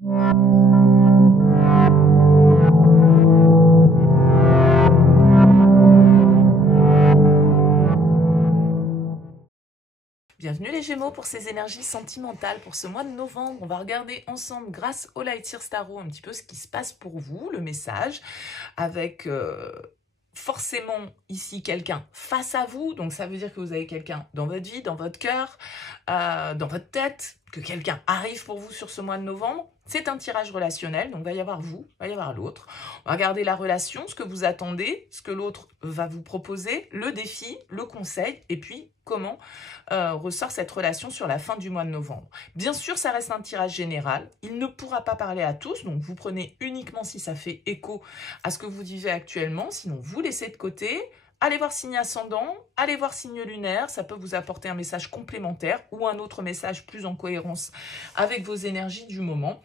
Bienvenue les Gémeaux pour ces énergies sentimentales pour ce mois de novembre. On va regarder ensemble grâce au Light Years Tarot un petit peu ce qui se passe pour vous, le message, avec forcément ici quelqu'un face à vous. Donc ça veut dire que vous avez quelqu'un dans votre vie, dans votre cœur, dans votre tête, que quelqu'un arrive pour vous sur ce mois de novembre. C'est un tirage relationnel, donc il va y avoir vous, il va y avoir l'autre. On va regarder la relation, ce que vous attendez, ce que l'autre va vous proposer, le défi, le conseil, et puis comment ressort cette relation sur la fin du mois de novembre. Bien sûr, ça reste un tirage général. Il ne pourra pas parler à tous, donc vous prenez uniquement si ça fait écho à ce que vous vivez actuellement, sinon vous laissez de côté. Allez voir signe ascendant, allez voir signe lunaire, ça peut vous apporter un message complémentaire ou un autre message plus en cohérence avec vos énergies du moment.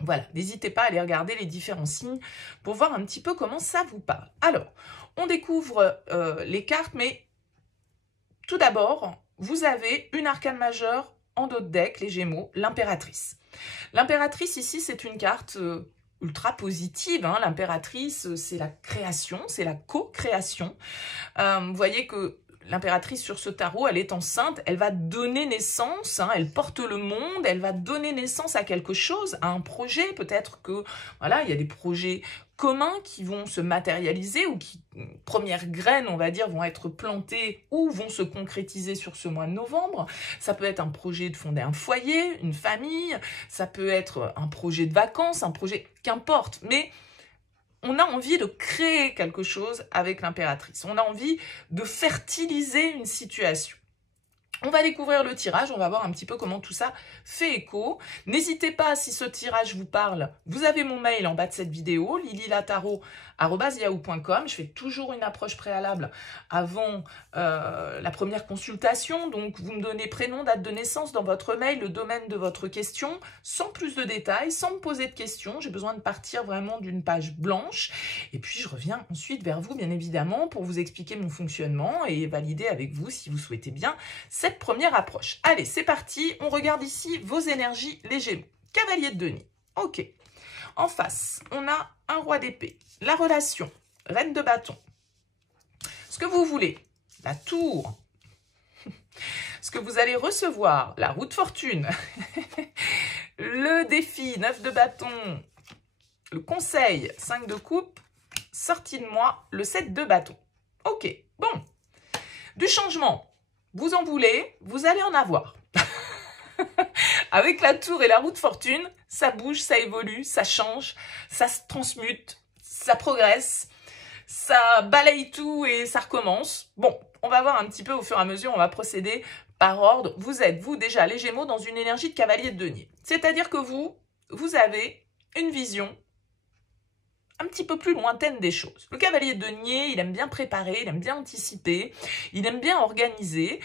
Voilà, n'hésitez pas à aller regarder les différents signes pour voir un petit peu comment ça vous parle. Alors, on découvre les cartes, mais tout d'abord, vous avez une arcane majeure en dos de deck, les Gémeaux, l'impératrice. L'impératrice, ici, c'est une carte ultra positive. Hein. L'impératrice, c'est la création, c'est la co-création. Vous voyez que l'impératrice sur ce tarot, elle est enceinte, elle va donner naissance, hein, elle porte le monde, elle va donner naissance à quelque chose, à un projet. Peut-être que, voilà, il y a des projets communs qui vont se matérialiser ou qui, premières graines, on va dire, vont être plantées ou vont se concrétiser sur ce mois de novembre. Ça peut être un projet de fonder un foyer, une famille, ça peut être un projet de vacances, un projet, qu'importe, mais on a envie de créer quelque chose avec l'impératrice. On a envie de fertiliser une situation. On va découvrir le tirage, on va voir un petit peu comment tout ça fait écho. N'hésitez pas, si ce tirage vous parle, vous avez mon mail en bas de cette vidéo, lililataro@yahoo.com. Je fais toujours une approche préalable avant la première consultation. Donc, vous me donnez prénom, date de naissance dans votre mail, le domaine de votre question, sans plus de détails, sans me poser de questions. J'ai besoin de partir vraiment d'une page blanche. Et puis, je reviens ensuite vers vous, bien évidemment, pour vous expliquer mon fonctionnement et valider avec vous, si vous souhaitez bien, cette première approche. Allez, c'est parti. On regarde ici vos énergies, les Gémeaux. Cavalier de denier. Ok. En face, on a un roi d'épée. La relation, reine de bâton. Ce que vous voulez, la tour. Ce que vous allez recevoir, la roue de fortune. Le défi, 9 de bâton. Le conseil, 5 de coupe. Sortie de moi, le 7 de bâton. Ok, bon. Du changement. Vous en voulez, vous allez en avoir. Avec la tour et la roue de fortune, ça bouge, ça évolue, ça change, ça se transmute, ça progresse, ça balaye tout et ça recommence. Bon, on va voir un petit peu au fur et à mesure, on va procéder par ordre. Vous êtes, vous déjà, les Gémeaux, dans une énergie de cavalier de denier. C'est-à-dire que vous avez une vision un petit peu plus lointaine des choses. Le cavalier de denier, il aime bien préparer, il aime bien anticiper, il aime bien organiser.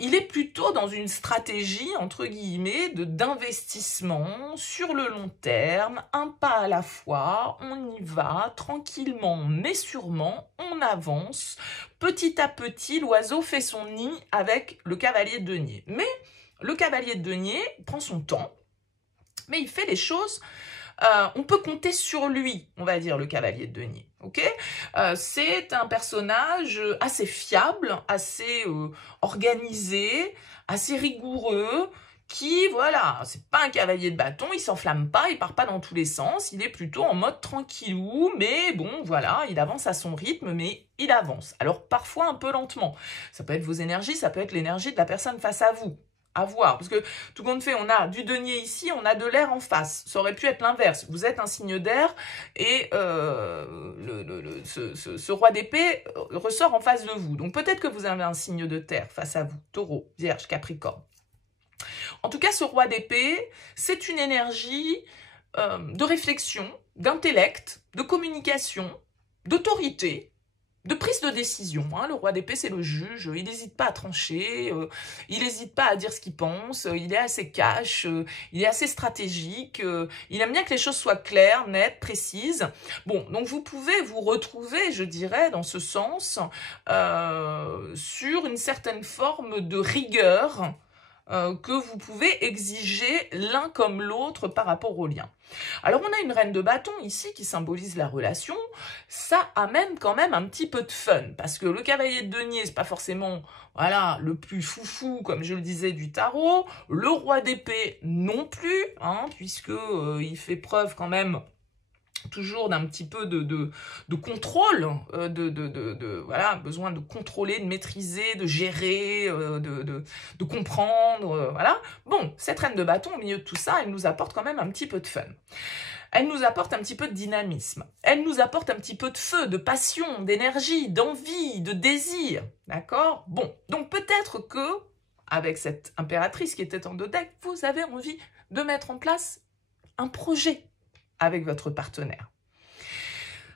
Il est plutôt dans une stratégie, entre guillemets, d'investissement sur le long terme, un pas à la fois, on y va, tranquillement mais sûrement, on avance. Petit à petit, l'oiseau fait son nid avec le cavalier de denier. Mais le cavalier de denier prend son temps, mais il fait les choses. On peut compter sur lui, on va dire, le cavalier de denier. Okay, c'est un personnage assez fiable, assez organisé, assez rigoureux, qui, voilà, c'est pas un cavalier de bâton, il s'enflamme pas, il part pas dans tous les sens, il est plutôt en mode tranquillou, mais bon, voilà, il avance à son rythme, mais il avance. Alors, parfois un peu lentement. Ça peut être vos énergies, ça peut être l'énergie de la personne face à vous. À voir, parce que tout compte fait, on a du denier ici, on a de l'air en face. Ça aurait pu être l'inverse. Vous êtes un signe d'air et ce roi d'épée ressort en face de vous. Donc peut-être que vous avez un signe de terre face à vous. Taureau, Vierge, Capricorne. En tout cas, ce roi d'épée, c'est une énergie de réflexion, d'intellect, de communication, d'autorité, de prise de décision. Hein. Le roi d'épée, c'est le juge, il n'hésite pas à trancher, il n'hésite pas à dire ce qu'il pense, il est assez cash, il est assez stratégique, il aime bien que les choses soient claires, nettes, précises. Bon, donc vous pouvez vous retrouver, je dirais, dans ce sens, sur une certaine forme de rigueur que vous pouvez exiger l'un comme l'autre par rapport au lien. Alors on a une reine de bâton ici qui symbolise la relation, ça amène quand même un petit peu de fun, parce que le cavalier de denier, c'est pas forcément voilà, le plus foufou, comme je le disais, du tarot, le roi d'épée non plus, hein, puisque il fait preuve quand même toujours d'un petit peu de contrôle, voilà, besoin de contrôler, de maîtriser, de gérer, de comprendre, voilà. Bon, cette reine de bâton, au milieu de tout ça, elle nous apporte quand même un petit peu de fun. Elle nous apporte un petit peu de dynamisme. Elle nous apporte un petit peu de feu, de passion, d'énergie, d'envie, de désir, d'accord? Bon, donc peut-être que, avec cette impératrice qui était en 2 decks, vous avez envie de mettre en place un projet avec votre partenaire.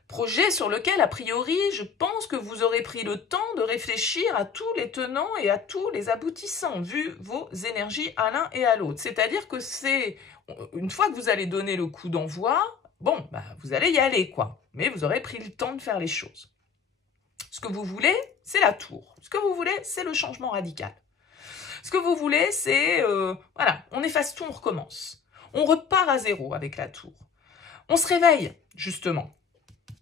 Projet sur lequel, a priori, je pense que vous aurez pris le temps de réfléchir à tous les tenants et à tous les aboutissants, vu vos énergies à l'un et à l'autre. C'est-à-dire que c'est, une fois que vous allez donner le coup d'envoi, bon, bah, vous allez y aller, quoi. Mais vous aurez pris le temps de faire les choses. Ce que vous voulez, c'est la tour. Ce que vous voulez, c'est le changement radical. Ce que vous voulez, c'est, voilà, on efface tout, on recommence. On repart à zéro avec la tour. On se réveille, justement.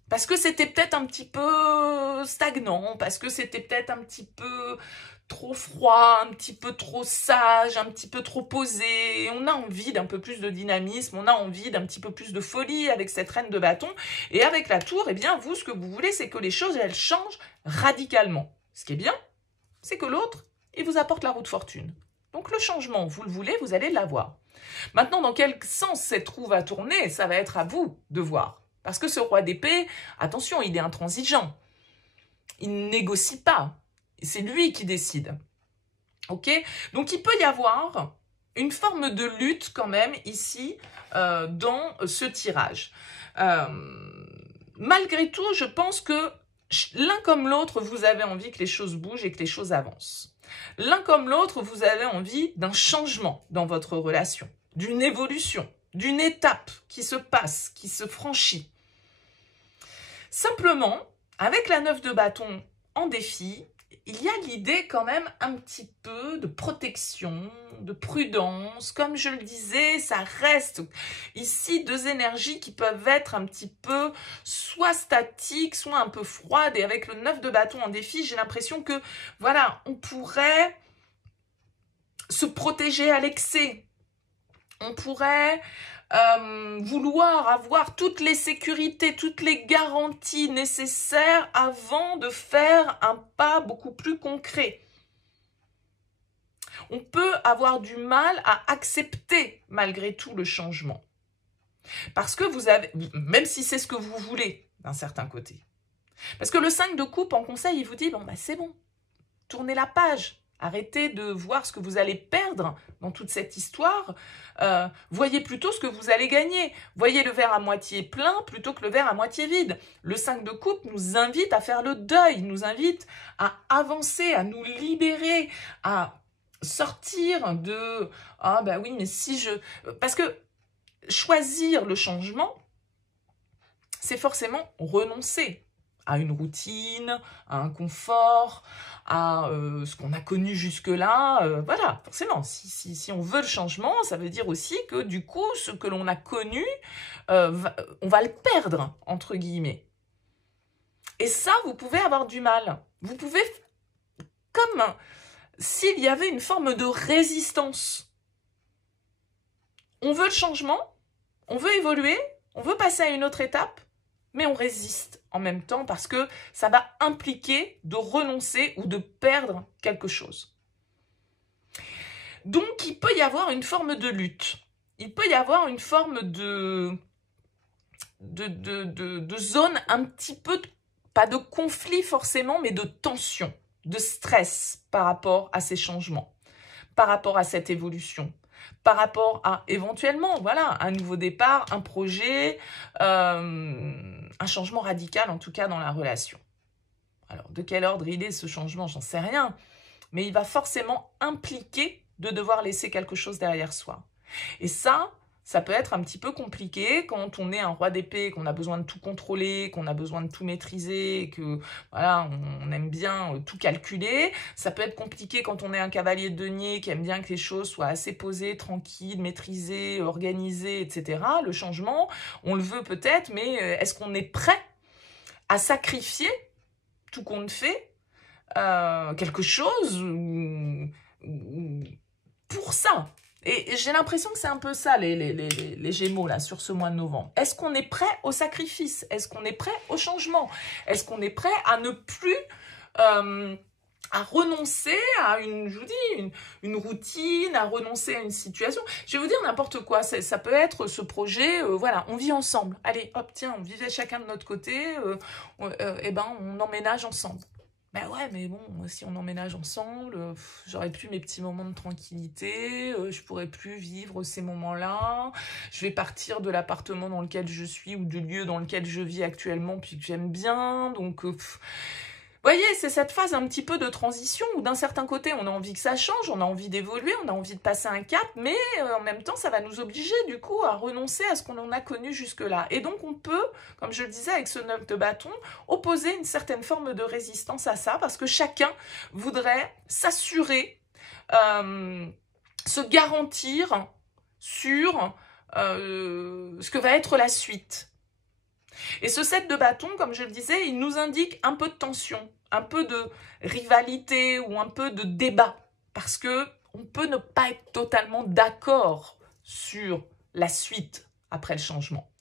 Parce que c'était peut-être un petit peu stagnant, parce que c'était peut-être un petit peu trop froid, un petit peu trop sage, un petit peu trop posé. On a envie d'un peu plus de dynamisme, on a envie d'un petit peu plus de folie avec cette reine de bâton. Et avec la tour, eh bien, vous, ce que vous voulez, c'est que les choses, elles changent radicalement. Ce qui est bien, c'est que l'autre, il vous apporte la roue de fortune. Donc le changement, vous le voulez, vous allez l'avoir. Maintenant, dans quel sens cette roue va tourner, ça va être à vous de voir. Parce que ce roi d'épée, attention, il est intransigeant. Il ne négocie pas. C'est lui qui décide. Ok? Donc, il peut y avoir une forme de lutte quand même ici dans ce tirage. Malgré tout, je pense que l'un comme l'autre, vous avez envie que les choses bougent et que les choses avancent. L'un comme l'autre, vous avez envie d'un changement dans votre relation, d'une évolution, d'une étape qui se passe, qui se franchit. Simplement, avec la 9 de bâton en défi, il y a l'idée quand même un petit peu de protection, de prudence. Comme je le disais, ça reste ici 2 énergies qui peuvent être un petit peu soit statiques, soit un peu froides. Et avec le 9 de bâton en défi, j'ai l'impression que, voilà, on pourrait se protéger à l'excès. On pourrait vouloir avoir toutes les sécurités, toutes les garanties nécessaires avant de faire un pas beaucoup plus concret. On peut avoir du mal à accepter malgré tout le changement. Parce que vous avez, même si c'est ce que vous voulez d'un certain côté. Parce que le 5 de coupe en conseil, il vous dit, bon, bah, c'est bon, tournez la page. Arrêtez de voir ce que vous allez perdre dans toute cette histoire. Voyez plutôt ce que vous allez gagner. Voyez le verre à moitié plein plutôt que le verre à moitié vide. Le 5 de coupe nous invite à faire le deuil, nous invite à avancer, à nous libérer, à sortir de « Ah ben oui, mais si je… » Parce que choisir le changement, c'est forcément renoncer à une routine, à un confort, à ce qu'on a connu jusque-là. Voilà, forcément, si on veut le changement, ça veut dire aussi que du coup, ce que l'on a connu, on va le perdre, entre guillemets. Et ça, vous pouvez avoir du mal. Vous pouvez, comme s'il y avait une forme de résistance. On veut le changement, on veut évoluer, on veut passer à une autre étape, mais on résiste en même temps parce que ça va impliquer de renoncer ou de perdre quelque chose. Donc, il peut y avoir une forme de lutte. Il peut y avoir une forme de zone un petit peu, pas de conflit forcément, mais de tension, de stress par rapport à ces changements, par rapport à cette évolution, par rapport à éventuellement, voilà, un nouveau départ, un projet, un changement radical en tout cas dans la relation. Alors, de quel ordre il est ce changement, j'en sais rien, mais il va forcément impliquer de devoir laisser quelque chose derrière soi. Et ça ça peut être un petit peu compliqué quand on est un roi d'épée, qu'on a besoin de tout contrôler, qu'on a besoin de tout maîtriser, que voilà, on aime bien tout calculer. Ça peut être compliqué quand on est un cavalier de denier qui aime bien que les choses soient assez posées, tranquilles, maîtrisées, organisées, etc. Le changement, on le veut peut-être, mais est-ce qu'on est prêt à sacrifier tout compte fait quelque chose pour ça? Et j'ai l'impression que c'est un peu ça, les Gémeaux, là, sur ce mois de novembre. Est-ce qu'on est prêt au sacrifice? Est-ce qu'on est prêt au changement? Est-ce qu'on est prêt à ne plus... à renoncer à je vous dis, une routine, à renoncer à une situation. Je vais vous dire n'importe quoi. Ça peut être ce projet, voilà, on vit ensemble. Allez, hop, tiens, on vivait chacun de notre côté, et ben, on emménage ensemble. Ben ouais, mais bon, si on emménage ensemble, j'aurai plus mes petits moments de tranquillité, je pourrai plus vivre ces moments-là, je vais partir de l'appartement dans lequel je suis ou du lieu dans lequel je vis actuellement, puis que j'aime bien, donc... Vous voyez, c'est cette phase un petit peu de transition où d'un certain côté, on a envie que ça change, on a envie d'évoluer, on a envie de passer un cap, mais en même temps, ça va nous obliger du coup à renoncer à ce qu'on en a connu jusque-là. Et donc, on peut, comme je le disais avec ce 9 de bâton, opposer une certaine forme de résistance à ça, parce que chacun voudrait s'assurer, se garantir sur ce que va être la suite. Et ce 7 de bâton, comme je le disais, il nous indique un peu de tension, un peu de rivalité ou un peu de débat. Parce que on peut ne pas être totalement d'accord sur la suite après le changement.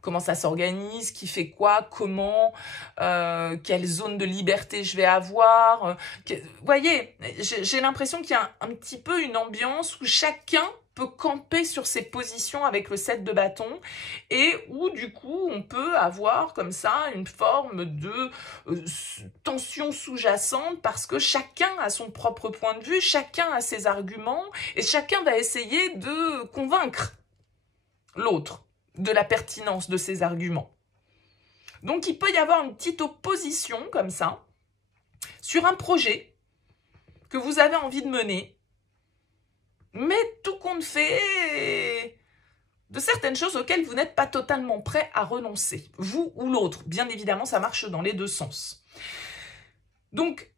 Comment ça s'organise, qui fait quoi, comment, quelle zone de liberté je vais avoir. Vous voyez, j'ai l'impression qu'il y a un petit peu une ambiance où chacun peut camper sur ses positions avec le 7 de bâton et où du coup on peut avoir comme ça une forme de tension sous-jacente parce que chacun a son propre point de vue, chacun a ses arguments et chacun va essayer de convaincre l'autre de la pertinence de ses arguments. Donc il peut y avoir une petite opposition comme ça sur un projet que vous avez envie de mener, mais tout compte fait de certaines choses auxquelles vous n'êtes pas totalement prêt à renoncer, vous ou l'autre. Bien évidemment, ça marche dans les deux sens. Donc,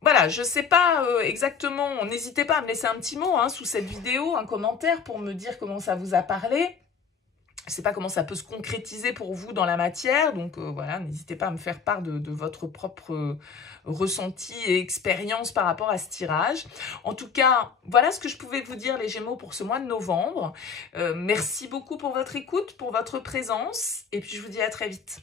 voilà, je ne sais pas exactement, n'hésitez pas à me laisser un petit mot sous cette vidéo, un commentaire pour me dire comment ça vous a parlé. Je ne sais pas comment ça peut se concrétiser pour vous dans la matière, donc voilà, n'hésitez pas à me faire part de votre propre ressenti et expérience par rapport à ce tirage. En tout cas, voilà ce que je pouvais vous dire les Gémeaux pour ce mois de novembre. Merci beaucoup pour votre écoute, pour votre présence, et puis je vous dis à très vite.